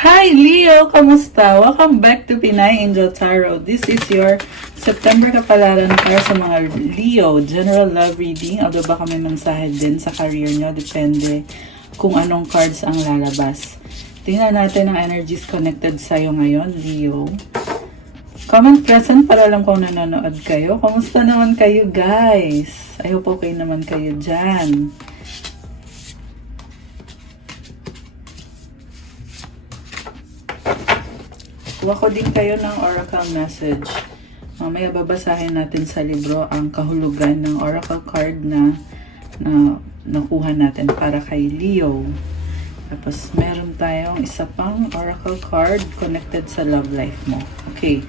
Hi Leo! Kamusta? Welcome back to Pinay Angel Tarot. This is your September kapalaran para sa mga Leo general love reading. Although baka may mensahe din sa career nyo. Depende kung anong cards ang lalabas. Tingnan natin ang energies connected sa'yo ngayon, Leo. Comment present para lang kung nanonood kayo. Kamusta naman kayo, guys? I hope okay naman kayo dyan. Kuha ko din kayo ng oracle message. Mamaya babasahin natin sa libro ang kahulugan ng oracle card na nakuha natin para kay Leo. Tapos meron tayong isa pang oracle card connected sa love life mo. Okay.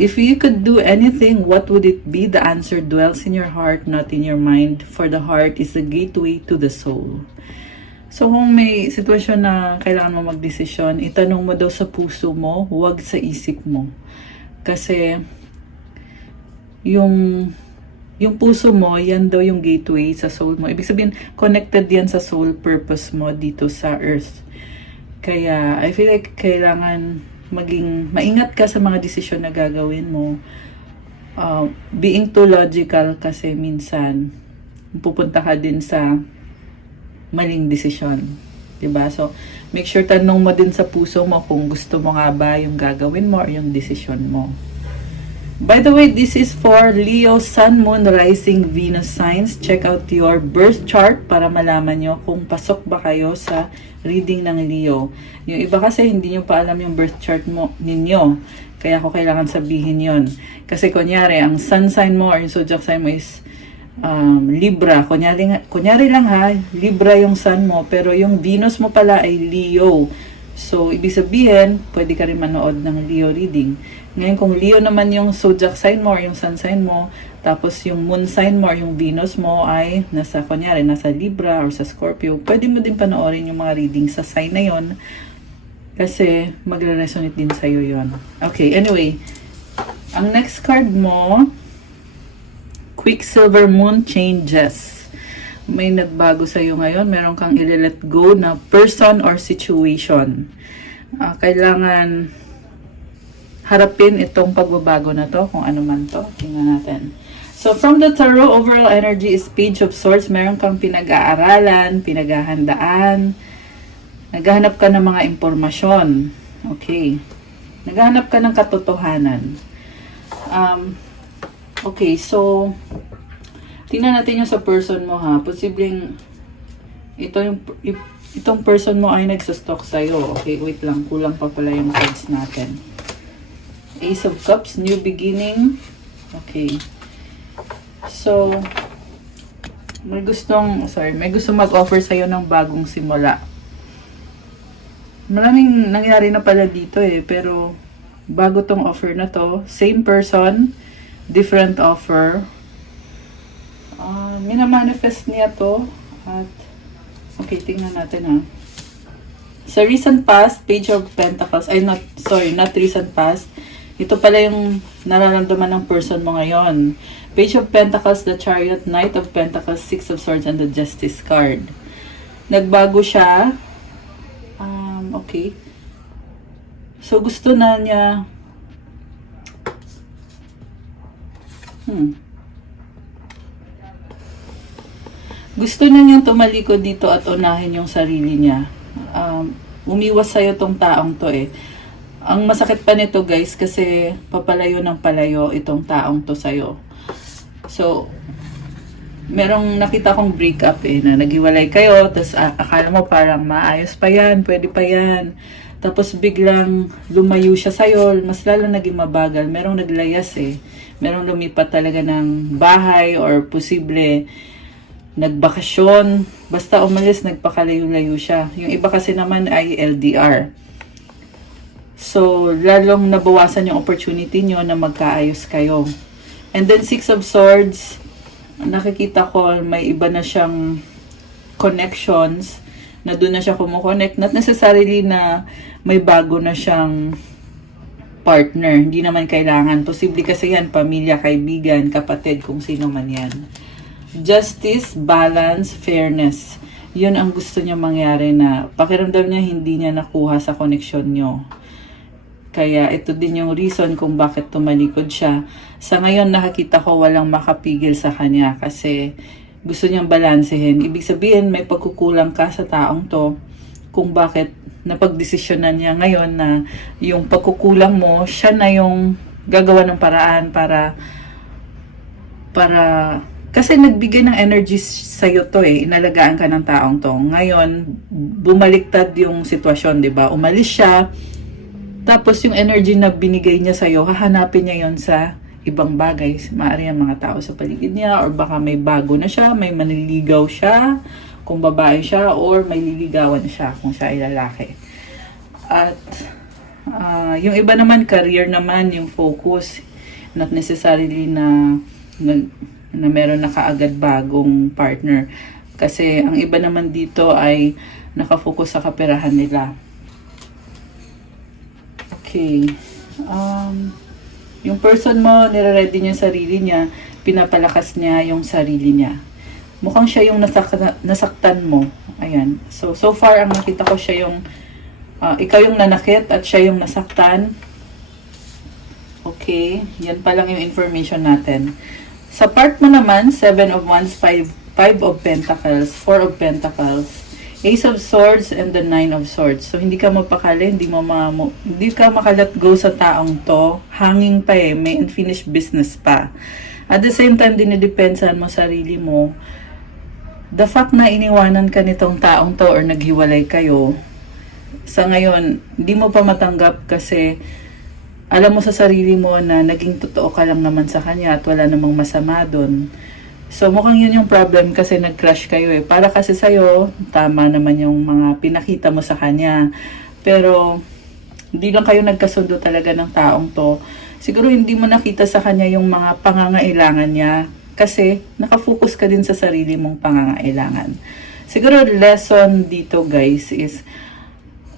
If you could do anything, what would it be? The answer dwells in your heart, not in your mind. For the heart is the gateway to the soul. So, kung may sitwasyon na kailangan mo magdesisyon, itanong mo daw sa puso mo, huwag sa isip mo. Kasi, yung puso mo, yan daw yung gateway sa soul mo. Ibig sabihin, connected yan sa soul purpose mo dito sa earth. Kaya, I feel like kailangan maingat ka sa mga desisyon na gagawin mo. Being too logical kasi minsan, pupunta ka din sa maling desisyon. Diba? So, make sure tanong mo din sa puso mo kung gusto mo nga ba yung gagawin mo or yung desisyon mo. By the way, this is for Leo, Sun, Moon, Rising, Venus signs. Check out your birth chart para malaman nyo kung pasok ba kayo sa reading ng Leo. Yung iba kasi hindi nyo pa alam yung birth chart mo ninyo. Kaya ko kailangan sabihin yon. Kasi kunyari, ang sun sign mo or yung zodiac sign mo is Libra. Kunyari lang ha, Libra yung sun mo, pero yung Venus mo pala ay Leo. So, ibig sabihin, pwede ka rin manood ng Leo reading. Ngayon, kung Leo naman yung zodiac sign mo or yung sun sign mo, tapos yung moon sign mo or yung Venus mo ay nasa Libra or sa Scorpio, pwede mo din panoorin yung mga reading sa sign na yon kasi magre-resonate din sa'yo yon. Okay, anyway, ang next card mo, Quicksilver Moon Changes. May nagbago sa iyo ngayon. Meron kang i-let go na person or situation. Kailangan harapin itong pagbabago na to, kung ano man to. Tingnan natin. So, from the tarot, overall energy is Page of Swords. Meron kang pinag-aaralan, pinaghahandaan. Naghahanap ka ng mga impormasyon. Okay. Naghahanap ka ng katotohanan. Okay, so tingnan natin yung sa person mo ha. Posibleng itong person mo ay nagsustalk sa'yo. Okay, wait lang. Kulang pa pala yung cards natin. Ace of Cups, new beginning. Okay. So, may gusto mag-offer sa'yo ng bagong simula. Maraming nangyari na pala dito pero bago tong offer na to. Same person, different offer. Minamanifest niya to. At, okay, tingnan natin ha. Sa recent past, Page of Pentacles, not recent past. Ito pala yung nararamdaman ng person mo ngayon. Page of Pentacles, the Chariot, Knight of Pentacles, Six of Swords, and the Justice card. Nagbago siya. Okay. So, gusto na niya gusto na niyang tumalikod dito at unahin yung sarili niya. Umiwas sa'yo tong taong to Ang masakit pa nito guys kasi papalayo ng palayo itong taong to sa'yo. So, merong nakita kong breakup na naghiwalay kayo, tapos akala mo parang maayos pa yan, pwede pa yan. Tapos biglang lumayo siya sa'yo, mas lalo naging mabagal. Merong naglayas merong lumipat talaga ng bahay or posible nagbakasyon. Basta umalis, nagpakalayo-layo siya. Yung iba kasi naman ay LDR. So, lalong nabawasan yung opportunity nyo na magkaayos kayo. And then, Six of Swords, nakikita ko may iba na siyang connections na doon na siya kumukonect. Not necessarily na may bago na siyang partner. Hindi naman kailangan. Posible kasi yan, pamilya, kaibigan, kapatid, kung sino man yan. Justice, balance, fairness. yun ang gusto niya mangyari, na pakiramdam niya hindi niya nakuha sa connection nyo. Kaya ito din yung reason kung bakit tumalikod siya. Sa ngayon nakakita ko walang makapigil sa kanya kasi gusto niyang balansehin. Ibig sabihin may pagkukulang ka sa taong to kung bakit napagdesisyonan niya ngayon na yung pagkukulang mo, siya na yung gagawa ng paraan para kasi nagbigay ng energy sa'yo to inalagaan ka ng taong to. Ngayon, bumaliktad yung sitwasyon, di ba? Umalis siya, tapos yung energy na binigay niya sa'yo, hahanapin niya yon sa ibang bagay. Maaari ang mga tao sa paligid niya, or baka may bago na siya, may manliligaw siya, kung babae siya, or may liligawan siya kung siya ay lalaki. At yung iba naman, career naman, yung focus, not necessarily na meron na kaagad bagong partner. Kasi ang iba naman dito ay nakafocus sa kaperahan nila. Okay. Yung person mo, nire-ready niya sarili niya, pinapalakas niya yung sarili niya. Mukhang siya yung nasaktan mo. Ayan. So far, ang nakita ko siya yung, ikaw yung nanakit at siya yung nasaktan. Okay. Yan pa lang yung information natin. Sa part mo naman, 7 of Wands, 5 of Pentacles, 4 of Pentacles, Ace of Swords, and the 9 of Swords. So, hindi ka mapakali, hindi ka makalet go sa taong to. Hanging pa may unfinished business pa. At the same time, dinidepensahan mo sarili mo. The fact na iniwanan ka nitong taong to or naghiwalay kayo, sa ngayon, hindi mo pa matanggap kasi alam mo sa sarili mo na naging totoo ka lang naman sa kanya at wala namang masama doon. So, mukhang yun yung problem kasi nag-clash kayo Para kasi sa'yo, tama naman yung mga pinakita mo sa kanya. Pero, hindi lang kayo nagkasundo talaga ng taong to. Siguro hindi mo nakita sa kanya yung mga pangangailangan niya kasi nakafocus ka din sa sarili mong pangangailangan. Siguro lesson dito guys is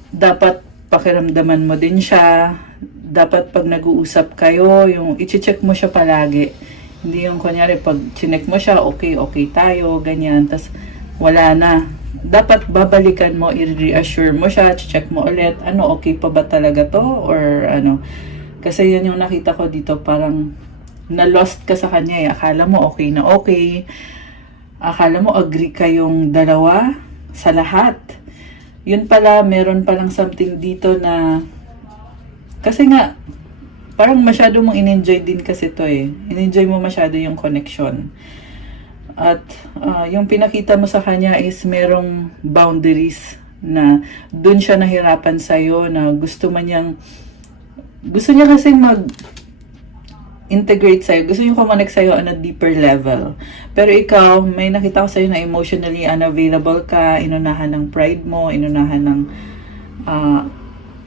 dapat pakiramdaman mo din siya. Dapat pag nag-uusap kayo, yung i-check mo siya palagi. Hindi yung kunyari pag chinek mo siya, okay tayo, ganyan, tas wala na. Dapat babalikan mo, i-reassure mo siya, check mo ulit, okay pa ba talaga to? Or kasi yan yung nakita ko dito, parang na-lost ka sa kanya Akala mo okay na okay. Akala mo agree kayong dalawa sa lahat. Yun pala, meron palang something dito na kasi nga, parang masyado mong in-enjoy din kasi to In-enjoy mo masyado yung connection. At yung pinakita mo sa kanya is merong boundaries na dun siya nahirapan sa'yo na gusto niya kasi mag-integrate sa'yo. Gusto niya kumonect sa'yo on a deeper level. Pero ikaw, may nakita ko sa'yo na emotionally unavailable ka, inunahan ng pride mo, inunahan ng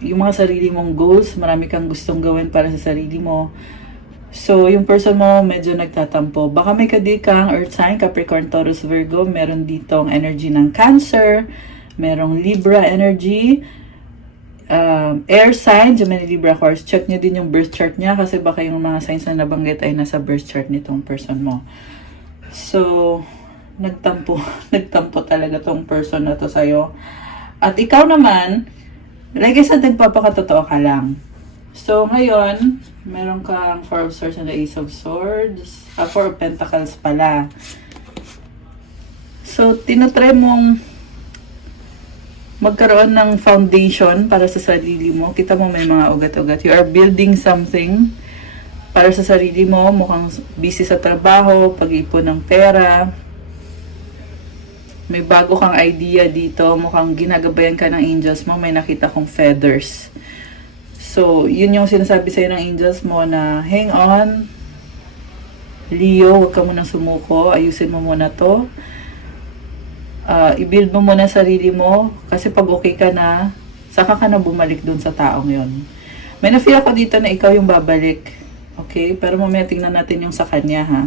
yung mga sarili mong goals, marami kang gustong gawin para sa sarili mo. So, yung person mo medyo nagtatampo. Baka may kadikang Earth sign, Capricorn, Taurus, Virgo. Meron ditong energy ng Cancer. Merong Libra energy. Air sign, Gemini, Libra, Aquarius. Check nyo din yung birth chart niya kasi baka yung mga signs na nabanggit ay nasa birth chart nitong person mo. So, nagtampo talaga tong person na to sa'yo. At ikaw naman, like I said, nagpapakatotoo ka lang. So, ngayon, meron kang 4 of Swords and the Ace of Swords. 4 of Pentacles pala. So, tinatry mong magkaroon ng foundation para sa sarili mo. Kita mo may mga ugat-ugat. You are building something para sa sarili mo. Mukhang busy sa trabaho, pag-ipon ng pera. May bago kang idea dito. Mukhang ginagabayan ka ng angels mo. May nakita kong feathers. So, yun yung sinasabi sa'yo ng angels mo na, hang on, Leo, huwag ka munang sumuko. Ayusin mo muna to. I-build mo muna sarili mo. Kasi pag okay ka na, saka ka na bumalik dun sa taong yon. May na-feel ako dito na ikaw yung babalik. Okay? Pero mamaya tingnan natin yung sa kanya, ha?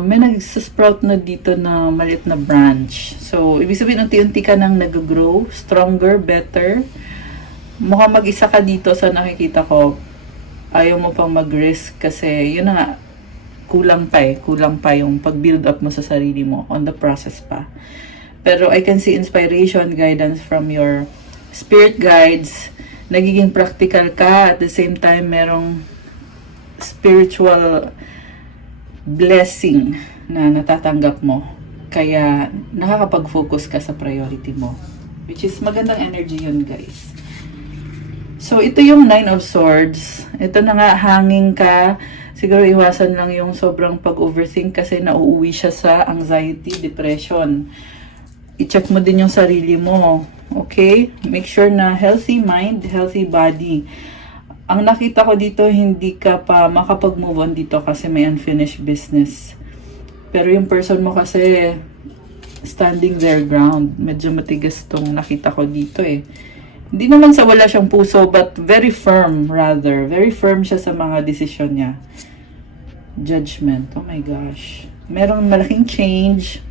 May nagsasprout na dito na maliit na branch. So, ibig sabihin, unti-unti ka nang nag-grow, stronger, better. Mukhang mag-isa ka dito sa nakikita ko. Ayaw mo pang mag-risk kasi, yun na nga, kulang pa yung pag-build up mo sa sarili mo, on the process pa. Pero I can see inspiration, guidance from your spirit guides. Nagiging practical ka, at the same time merong spiritual blessing na natatanggap mo. Kaya nakakapag-focus ka sa priority mo. Which is magandang energy yun, guys. So, ito yung Nine of Swords. Ito na nga, hanging ka. Siguro iwasan lang yung sobrang pag-overthink kasi nauuwi siya sa anxiety, depression. I-check mo din yung sarili mo. Okay? Make sure na healthy mind, healthy body. Ang nakita ko dito, hindi ka pa makapag-move on dito kasi may unfinished business. Pero yung person mo kasi standing their ground. Medyo matigas tong nakita ko dito eh. Hindi naman sa wala siyang puso, but very firm rather. Very firm siya sa mga desisyon niya. Judgment. Oh my gosh. Merong malaking change.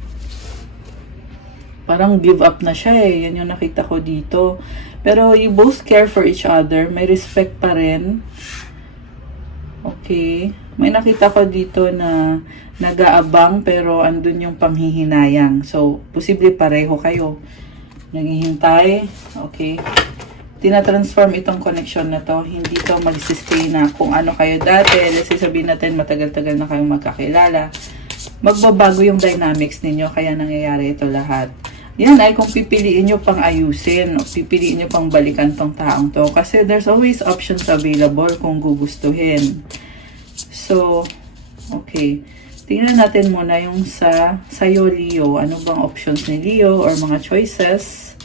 Parang give up na siya eh. Yan yung nakita ko dito. Pero you both care for each other. May respect pa rin. Okay. May nakita ko dito na nag-aabang pero andun yung panghihinayang. So, posible pareho kayo. Naghihintay. Okay. Tinatransform itong connection na to. Hindi to mag-stay na kung ano kayo dati. Let's say sabihin natin matagal-tagal na kayong magkakilala. Magbabago yung dynamics ninyo. Kaya nangyayari ito lahat. Yan ay kung pipiliin nyo pang ayusin o pipiliin nyo pang balikan tong taong to. Kasi there's always options available kung gugustuhin. So, okay. Tingnan natin muna yung sa'yo, Leo. Ano bang options ni Leo or mga choices?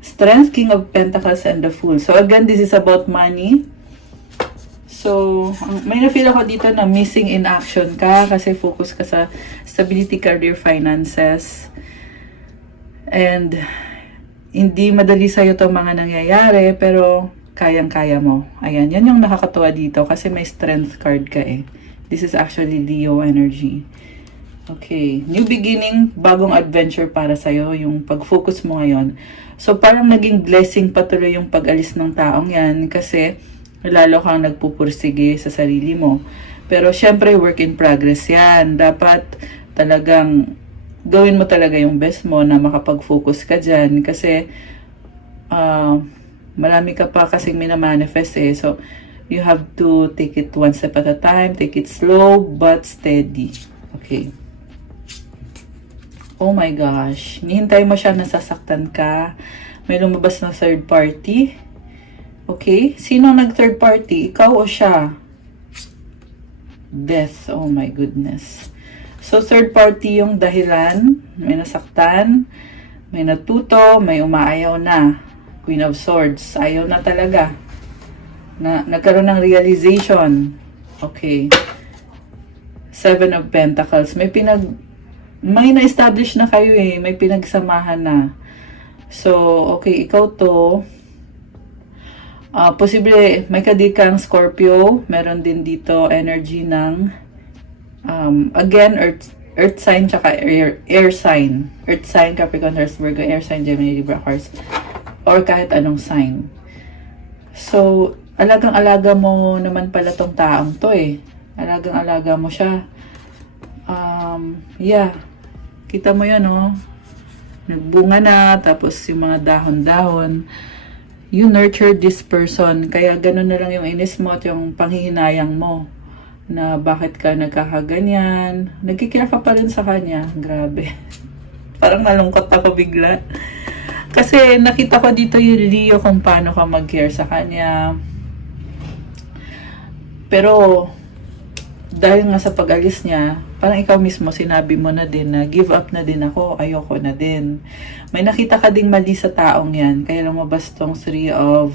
Strength, King of Pentacles, and the Fool. So, again, this is about money. So, may na-feel ako dito na missing in action ka kasi focus ka sa stability, career, finances. And, hindi madali sa'yo itong mga nangyayari, pero kayang-kaya mo. Ayan, yan yung nakakatuwa dito kasi may strength card ka eh. This is actually Leo energy. Okay, new beginning, bagong adventure para sa'yo, yung pag-focus mo ngayon. So, parang naging blessing patuloy yung pag-alis ng taong yan kasi lalo kang nagpupursige sa sarili mo. Pero, syempre, work in progress yan. Dapat talagang gawin mo talaga yung best mo na makapag-focus ka dyan kasi marami ka pa kasing minamanifest eh. So, you have to take it one step at a time. Take it slow but steady. Okay. Oh my gosh. Hinihintay mo siya, nasasaktan ka. May lumabas na third party. Okay. Sino nag-third party? Ikaw o siya? Death. Oh my goodness. So, third party yung dahilan. May nasaktan. May natuto. May umaayaw na. Queen of Swords. Ayaw na talaga. Nagkaroon ng realization. Okay. Seven of Pentacles. May na-establish na kayo eh. May pinagsamahan na. So, okay, ikaw to. Posible, may kadikang Scorpio. Meron din dito energy ng again, earth sign tsaka air sign. Earth sign, Capricorn, Taurus, Virgo, air sign, Gemini, Libra, Aquarius. Or kahit anong sign. So, alagang-alaga mo naman pala tong taong to eh. Alagang-alaga mo siya. Yeah. Kita mo yun, oh. Nagbunga na, tapos yung mga dahon-dahon. You nurture this person. Kaya ganun na lang yung inis mo at yung panghihinayang mo. Na bakit ka nagkakaganyan. Nagkikira ka pa rin sa kanya. Grabe. Parang nalungkot ako bigla. Kasi nakita ko dito yung Leo kung paano ka mag-care sa kanya. Pero, dahil nga sa pag-alis niya, parang ikaw mismo sinabi mo na din na give up na din ako, ayoko na din. May nakita ka ding mali sa taong yan, kaya lumabas tong Three of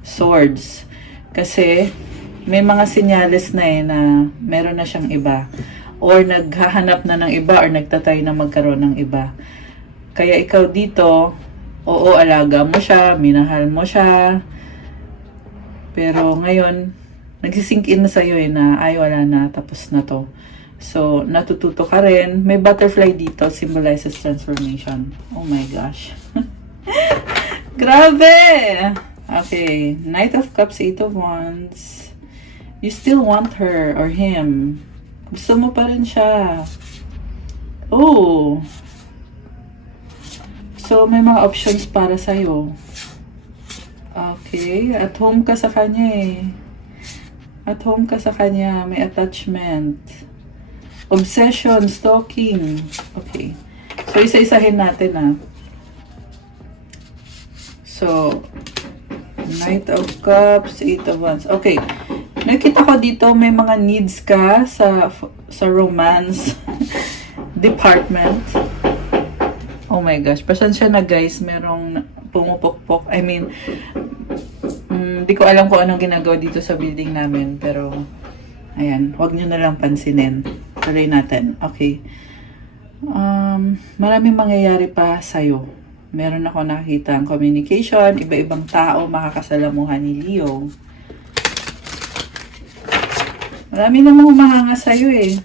Swords. Kasi, may mga senyales na eh na meron na siyang iba. Or naghahanap na ng iba or nagtatry na magkaroon ng iba. Kaya ikaw dito, oo, alaga mo siya, minahal mo siya. Pero ngayon, nagsisink in na sa'yo eh na ay wala na, tapos na to. So, natututo ka rin. May butterfly dito, symbolizes transformation. Oh my gosh. Grabe! Okay, Knight of Cups, Eight of Wands. You still want her or him. Gusto mo pa rin siya. Oh! So, may mga options para sa'yo. Okay, at home ka sa kanya eh. At home ka sa kanya, may attachment. Obsession, stalking. Okay. So, isa-isahin natin ah. So, Knight of Cups, Eight of Wands. Okay. Nakita ko dito may mga needs ka sa romance department. Oh my gosh. Pasensya na guys, merong pumupukpok. I mean, di ko alam kung anong ginagawa dito sa building namin. Pero, ayan. Huwag nyo na lang pansinin. Tuloy natin. Okay. Maraming mangyayari pa sa'yo. Meron ako nakita ang communication. Iba-ibang tao makakasalamuhan ni Leo. Marami namang humahanga sa'yo eh.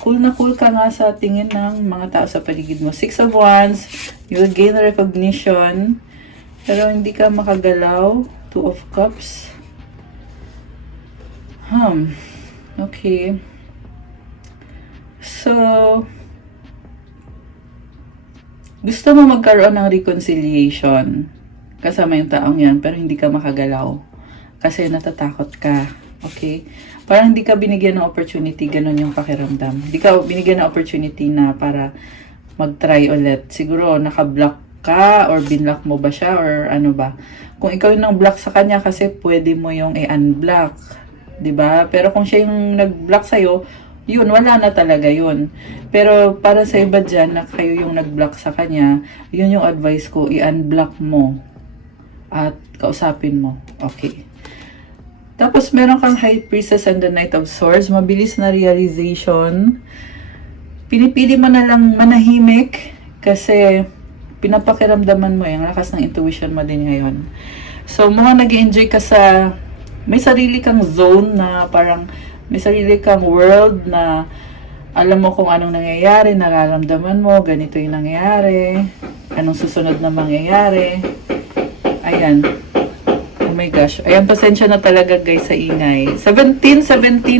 Cool na cool ka nga sa tingin ng mga tao sa paligid mo. Six of Wands, you'll gain recognition. Pero hindi ka makagalaw. Two of Cups. Okay. So, gusto mo magkaroon ng reconciliation kasama yung taong yan, pero hindi ka makagalaw. Kasi natatakot ka. Okay? Parang hindi ka binigyan ng opportunity, ganun yung pakiramdam. Hindi ka binigyan ng opportunity na para mag-try ulit. Siguro naka-block ka or binlock mo ba siya or ano ba. Kung ikaw yung nang-block sa kanya kasi pwede mo yung i-unblock. 'Di ba? Pero kung siya yung nag-block sa'yo, yun, wala na talaga yun. Pero para sa iba dyan na kayo yung nag-block sa kanya, yun yung advice ko, i-unblock mo at kausapin mo. Okay. Tapos, meron kang High Priestess and the Knight of Swords. Mabilis na realization. Pinipili mo na lang manahimik kasi pinapakiramdaman mo yung lakas ng intuition mo din ngayon. So, mukhang nag-enjoy ka sa... May sarili kang zone na parang... May sarili kang world na alam mo kung anong nangyayari, nararamdaman mo, ganito yung nangyayari, anong susunod na mangyayari. Ayan. Oh my gosh. Ayan, pasensya na talaga guys sa ingay. 17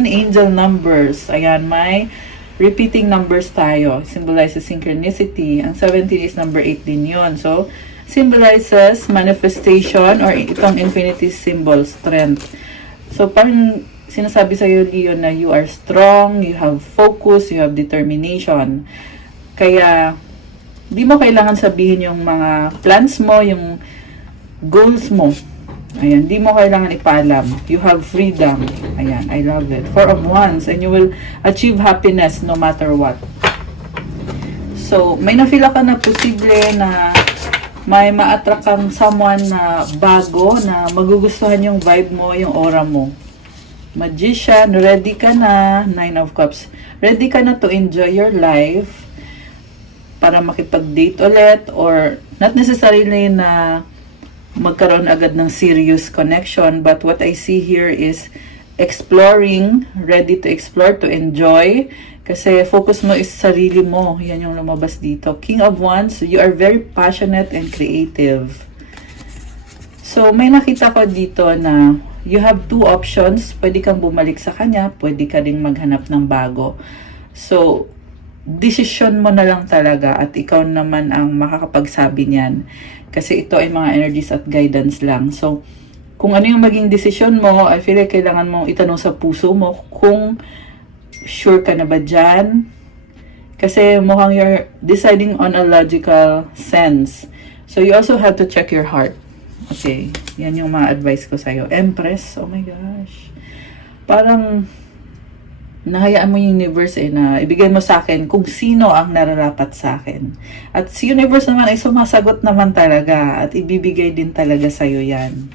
angel numbers. Ayan, may repeating numbers tayo. Symbolizes synchronicity. Ang 17 is number 8 din yun. So, symbolizes manifestation or itong infinity symbol, strength. So, parang sinasabi sa'yo, Leo, na you are strong, you have focus, you have determination. Kaya, di mo kailangan sabihin yung mga plans mo, yung goals mo. Ayan, di mo kailangan ipaalam. You have freedom. Ayan, I love it. Four of Wands, and you will achieve happiness no matter what. So, may na-feel ka na posible na may ma-attract kang someone na bago, na magugustuhan yung vibe mo, yung aura mo. Magician, ready ka na. Nine of Cups. Ready ka na to enjoy your life para makipag-date ulit or not necessarily na magkaroon agad ng serious connection, but what I see here is exploring, ready to explore, to enjoy, kasi focus mo is sarili mo. Yan yung lumabas dito. King of Wands, you are very passionate and creative. So, may nakita ko dito na you have two options. Pwede kang bumalik sa kanya, pwede ka ding maghanap ng bago. So, decision mo na lang talaga at ikaw naman ang makakapagsabi niyan. Kasi ito ay mga energies at guidance lang. So, kung ano yung maging decision mo, I feel like kailangan mong itanong sa puso mo kung sure ka na ba dyan. Kasi mukhang you're deciding on a logical sense. So, you also have to check your heart. Okay, yan yung mga advice ko sa'yo. Empress, oh my gosh. Parang, nahayaan mo yung universe na ibigay mo sa akin kung sino ang nararapat sa akin. At si universe naman ay sumasagot naman talaga at ibibigay din talaga sa'yo yan.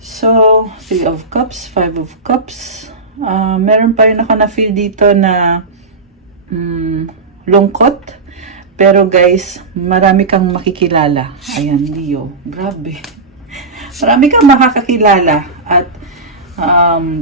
So, Three of Cups, Five of Cups. Meron pa rin ako na-feel dito na lungkot. Pero guys, marami kang makikilala. Ayan, Leo. Grabe. Marami kang makakakilala. At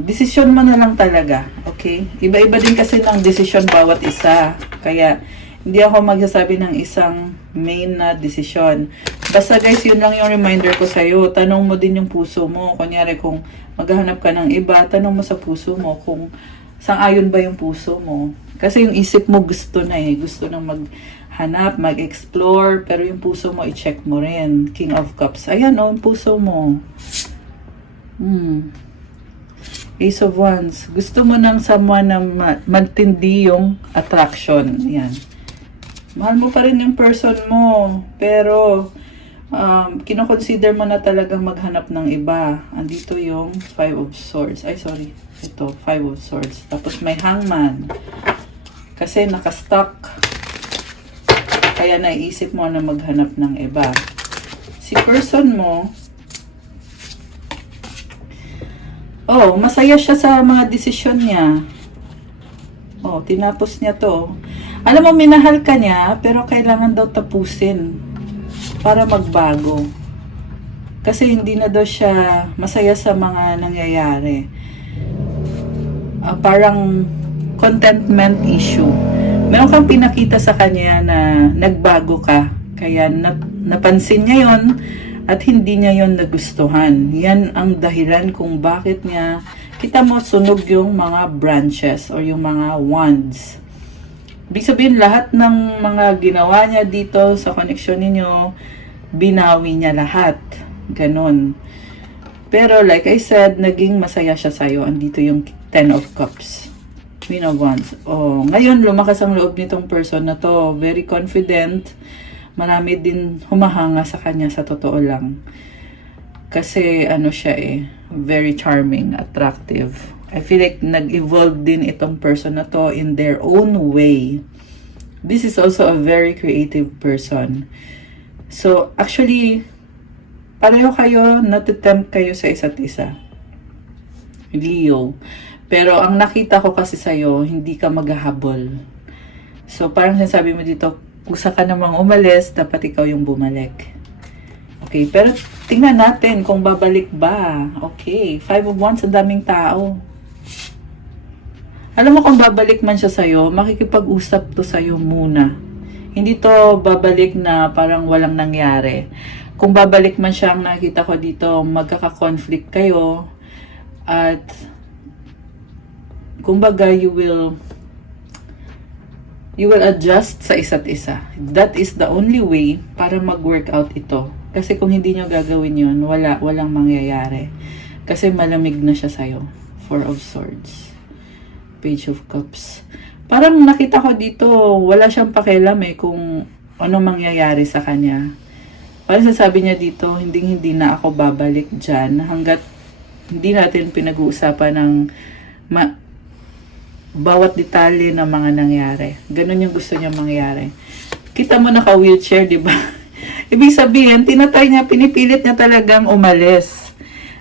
desisyon mo na lang talaga. Okay? Iba-iba din kasi ng desisyon bawat isa. Kaya, hindi ako magsasabi ng isang main na desisyon. Basta guys, yun lang yung reminder ko sa'yo. Tanong mo din yung puso mo. Kunyari, kung maghahanap ka ng iba, tanong mo sa puso mo kung sang-ayon ba yung puso mo. Kasi yung isip mo gusto na eh. Gusto na hanap, mag-explore, pero yung puso mo, i-check mo rin. King of Cups. Ayan, oh, yung puso mo. Ace of Wands. Gusto mo ng someone na matindi yung attraction. Ayan. Mahal mo pa rin yung person mo, pero kinoconsider mo na talagang maghanap ng iba. Andito yung Five of Swords. Ay, sorry. Ito, Five of Swords. Tapos may Hangman. Kasi nakastuck. Kaya naiisip mo na maghanap ng iba. Si person mo, masaya siya sa mga desisyon niya. Tinapos niya to. Alam mo, minahal ka niya, pero kailangan daw tapusin para magbago. Kasi hindi na daw siya masaya sa mga nangyayari. Parang contentment issue. Meron kang pinakita sa kanya na nagbago ka. Kaya napansin niya yon at hindi niya yon nagustuhan. Yan ang dahilan kung bakit niya, kita mo, sunog yung mga branches or yung mga wands. Ibig sabihin, lahat ng mga ginawa niya dito sa connection ninyo, binawi niya lahat. Ganon. Pero like I said, naging masaya siya sa'yo. Andito yung Ten of Cups. Queen of Wands. Ngayon, lumakas ang loob nitong person na to. Very confident. Marami din humahanga sa kanya sa totoo lang. Kasi ano siya very charming, attractive. I feel like nag-evolve din itong person na to in their own way. This is also a very creative person. So, actually, pareho kayo, natitempt kayo sa isa't isa. Leo. Pero ang nakita ko kasi sa'yo, hindi ka maghahabol. So, parang sinasabi mo dito, kusa ka namang umalis, dapat ikaw yung bumalik. Okay, pero tingnan natin kung babalik ba. Okay, Five of Wands, ang daming tao. Alam mo kung babalik man siya sa'yo, makikipag-usap to sa'yo muna. Hindi to babalik na parang walang nangyari. Kung babalik man siya, ang nakita ko dito, magkaka-conflict kayo. At kumbaga, you will adjust sa isa't isa. That is the only way para mag-work out ito. Kasi kung hindi nyo gagawin yun, walang mangyayari. Kasi malamig na siya sa'yo. Four of Swords. Page of Cups. Parang nakita ko dito, wala siyang pakialam kung ano mangyayari sa kanya. Parang sasabi niya dito, hindi na ako babalik dyan hanggat hindi natin pinag-uusapan ng bawat detalye ng mga nangyari. Ganun yung gusto niya mangyari. Kita mo naka-wheelchair, di ba? Ibig sabihin, pinipilit niya talagang umalis.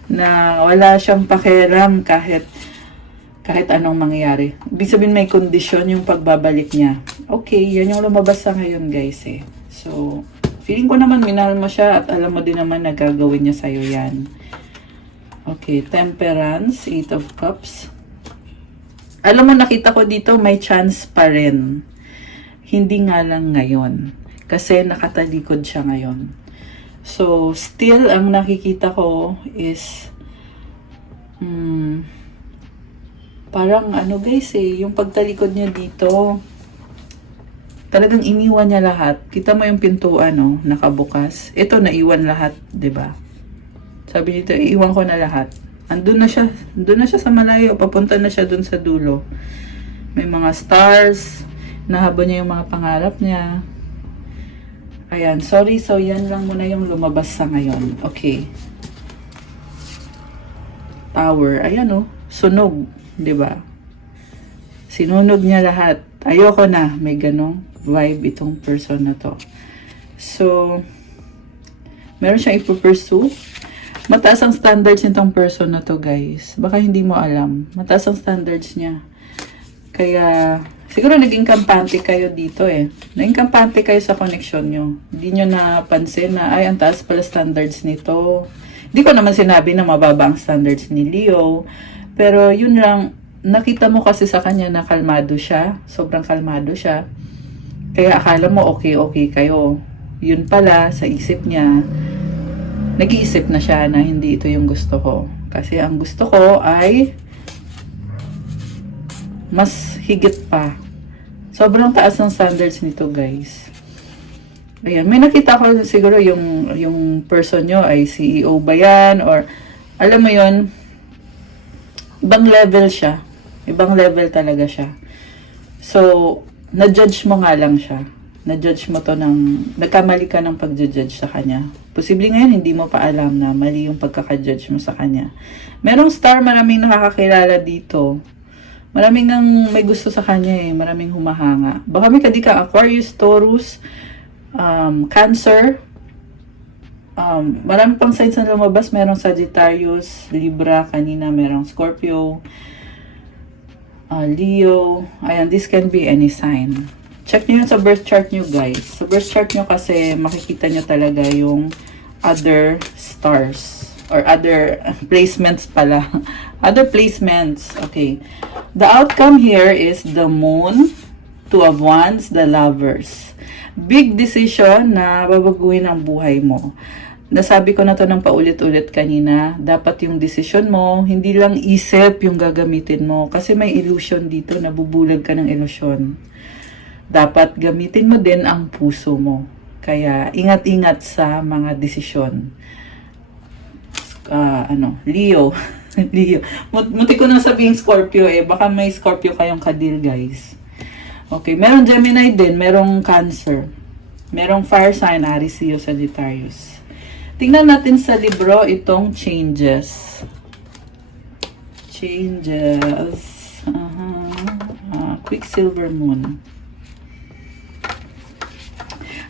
Na wala siyang pakialam kahit anong mangyari. Ibig sabihin, may kondisyon yung pagbabalik niya. Okay, yan yung lumabas sa ngayon, guys. So, feeling ko naman minahal mo siya at alam mo din naman na gagawin niya sa'yo yan. Okay, Temperance, Eight of Cups. Alam mo, nakita ko dito, may chance pa rin. Hindi nga lang ngayon. Kasi nakatalikod siya ngayon. So, still, ang nakikita ko is, parang ano guys yung pagtalikod niya dito, talagang iniwan niya lahat. Kita mo yung pintuan, nakabukas. Ito, naiwan lahat, 'di ba? Sabi nito, iiwan ko na lahat. Andun na siya sa malayo, papunta na siya dun sa dulo. May mga stars, nahabol niya yung mga pangarap niya. Ayan, sorry, so yan lang muna yung lumabas sa ngayon. Okay. Tower, ayan sunog, 'di ba? Sinunog niya lahat. Ayoko na, may ganong vibe itong person na to. So, meron siyang ipupursue. Mataas ang standards nitong person na to, guys. Baka hindi mo alam. Mataas ang standards niya. Kaya, siguro naging kampante kayo dito Naging kampante kayo sa connection nyo. Hindi nyo napansin na, ay, ang taas pala standards nito. Hindi ko naman sinabi na mababa ang standards ni Leo. Pero, yun lang, nakita mo kasi sa kanya na kalmado siya. Sobrang kalmado siya. Kaya akala mo okay kayo. Yun pala, sa isip niya, nag-iisip na siya na hindi ito yung gusto ko. Kasi ang gusto ko ay mas higit pa. Sobrang taas ng standards nito, guys. Ayan, may nakita ko siguro yung person nyo ay CEO ba yan? Or, alam mo yon, ibang level siya. Ibang level talaga siya. So, na-judge mo nga lang siya. Na-judge mo to nagkamali ka ng pag-judge sa kanya. Posible ngayon, hindi mo pa alam na mali yung pagkaka-judge mo sa kanya. Merong star, maraming nakakakilala dito. Maraming nang may gusto sa kanya eh. Maraming humahanga. Baka may kadika, Aquarius, Taurus, Cancer. Marami pang signs na lumabas. Merong Sagittarius, Libra, kanina merong Scorpio, Leo. Ayan, this can be any sign. Check nyo yun sa birth chart nyo, guys. Sa birth chart nyo kasi makikita nyo talaga yung other stars or other placements pala. Other placements. Okay. The outcome here is the Moon, Two of Wands, the Lovers. Big decision na babaguhin ang buhay mo. Nasabi ko na to ng paulit-ulit kanina, dapat yung decision mo, hindi lang isip yung gagamitin mo. Kasi may illusion dito, nabubulag ka ng illusion. Dapat gamitin mo din ang puso mo. Kaya, ingat-ingat sa mga desisyon. Leo. Leo. Munti ko na sabihin Scorpio eh. Baka may Scorpio kayong kadil, guys. Okay, meron Gemini din, merong Cancer. Merong fire sign, Aries, Leo, Sagittarius. Tingnan natin sa libro itong changes. Changes. Quicksilver Moon.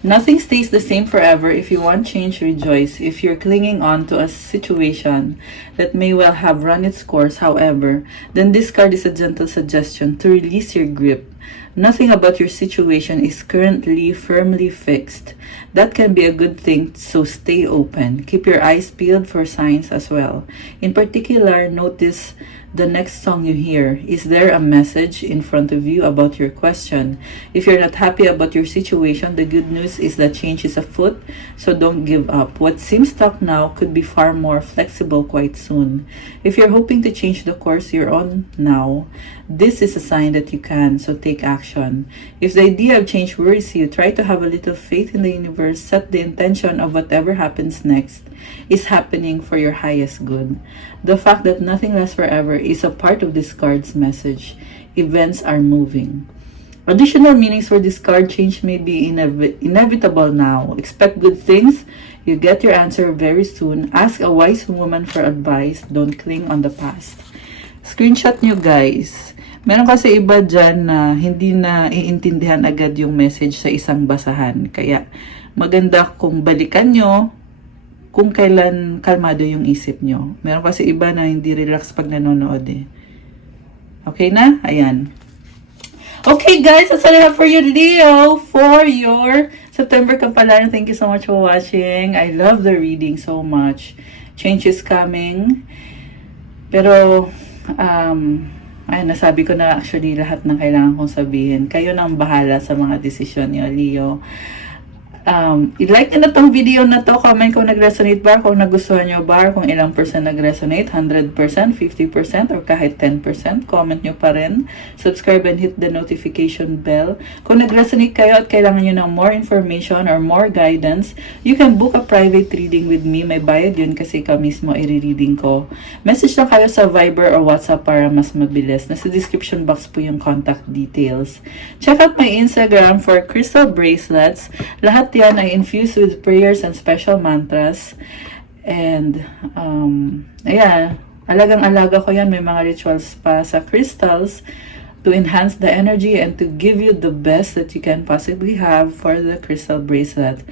Nothing stays the same forever. If you want change, rejoice. If you're clinging on to a situation that may well have run its course, however, then this card is a gentle suggestion to release your grip. Nothing about your situation is currently firmly fixed. That can be a good thing, so stay open. Keep your eyes peeled for signs as well. In particular, notice the next song you hear. Is there a message in front of you about your question? If you're not happy about your situation, the good news is that change is afoot, so don't give up. What seems stuck now could be far more flexible quite soon. If you're hoping to change the course you're on now, this is a sign that you can, so take action. If the idea of change worries you, try to have a little faith in the universe. Set the intention of whatever happens next is happening for your highest good. The fact that nothing lasts forever is a part of this card's message. Events are moving. Additional meanings for this card: change may be inevitable now. Expect good things. You get your answer very soon. Ask a wise woman for advice. Don't cling on the past. Screenshot nyo, guys. Meron kasi iba dyan na hindi na iintindihan agad yung message sa isang basahan. Kaya maganda kung balikan nyo kung kailan kalmado yung isip nyo. Meron kasi iba na hindi relax pag nanonood eh. Okay na? Ayan. Okay guys, that's all I have for you, Leo, for your September Kapalaran. Thank you so much for watching. I love the reading so much. Change is coming. Pero, ayun, nasabi ko na actually lahat ng kailangan kong sabihin. Kayo nang bahala sa mga desisyon niyo, Leo. I-like nyo na tong video na to. Comment kung nag-resonate ba, kung nagustuhan nyo ba, kung ilang percent nag-resonate, 100%, 50%, or kahit 10%. Comment nyo pa rin. Subscribe and hit the notification bell. Kung nag-resonate kayo at kailangan nyo ng more information or more guidance, you can book a private reading with me. May bayad yun kasi ikaw mismo i-reading ko. Message lang kayo sa Viber or WhatsApp para mas mabilis. Nasa description box po yung contact details. Check out my Instagram for crystal bracelets. Lahat yan ay infused with prayers and special mantras. And, ayan, alagang-alaga ko yan. May mga rituals pa sa crystals to enhance the energy and to give you the best that you can possibly have for the crystal bracelet.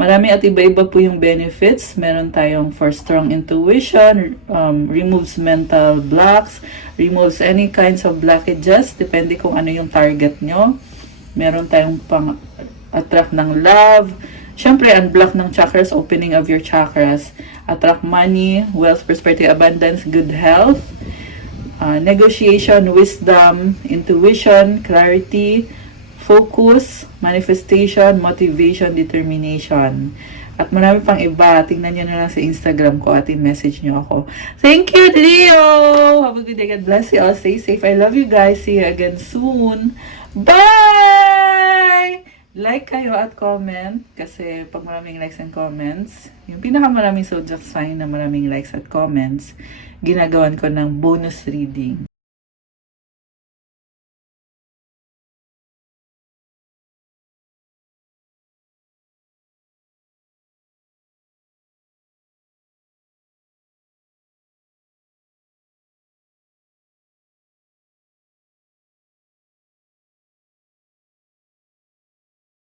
Marami at iba-iba po yung benefits. Meron tayong for strong intuition, removes mental blocks, removes any kinds of blockages, depende kung ano yung target nyo. Meron tayong pang attract ng love. Siyempre, unblock ng chakras, opening of your chakras. Attract money, wealth, prosperity, abundance, good health. Negotiation, wisdom, intuition, clarity, focus, manifestation, motivation, determination. At marami pang iba. Tingnan nyo na lang sa Instagram ko at i-message nyo ako. Thank you, Leo! Have a good day. God bless you all. Stay safe. I love you guys. See you again soon. Bye! Like kayo at comment kasi pag maraming likes and comments, yung pinakamaraming zodiac sign na maraming likes at comments, ginagawan ko ng bonus reading.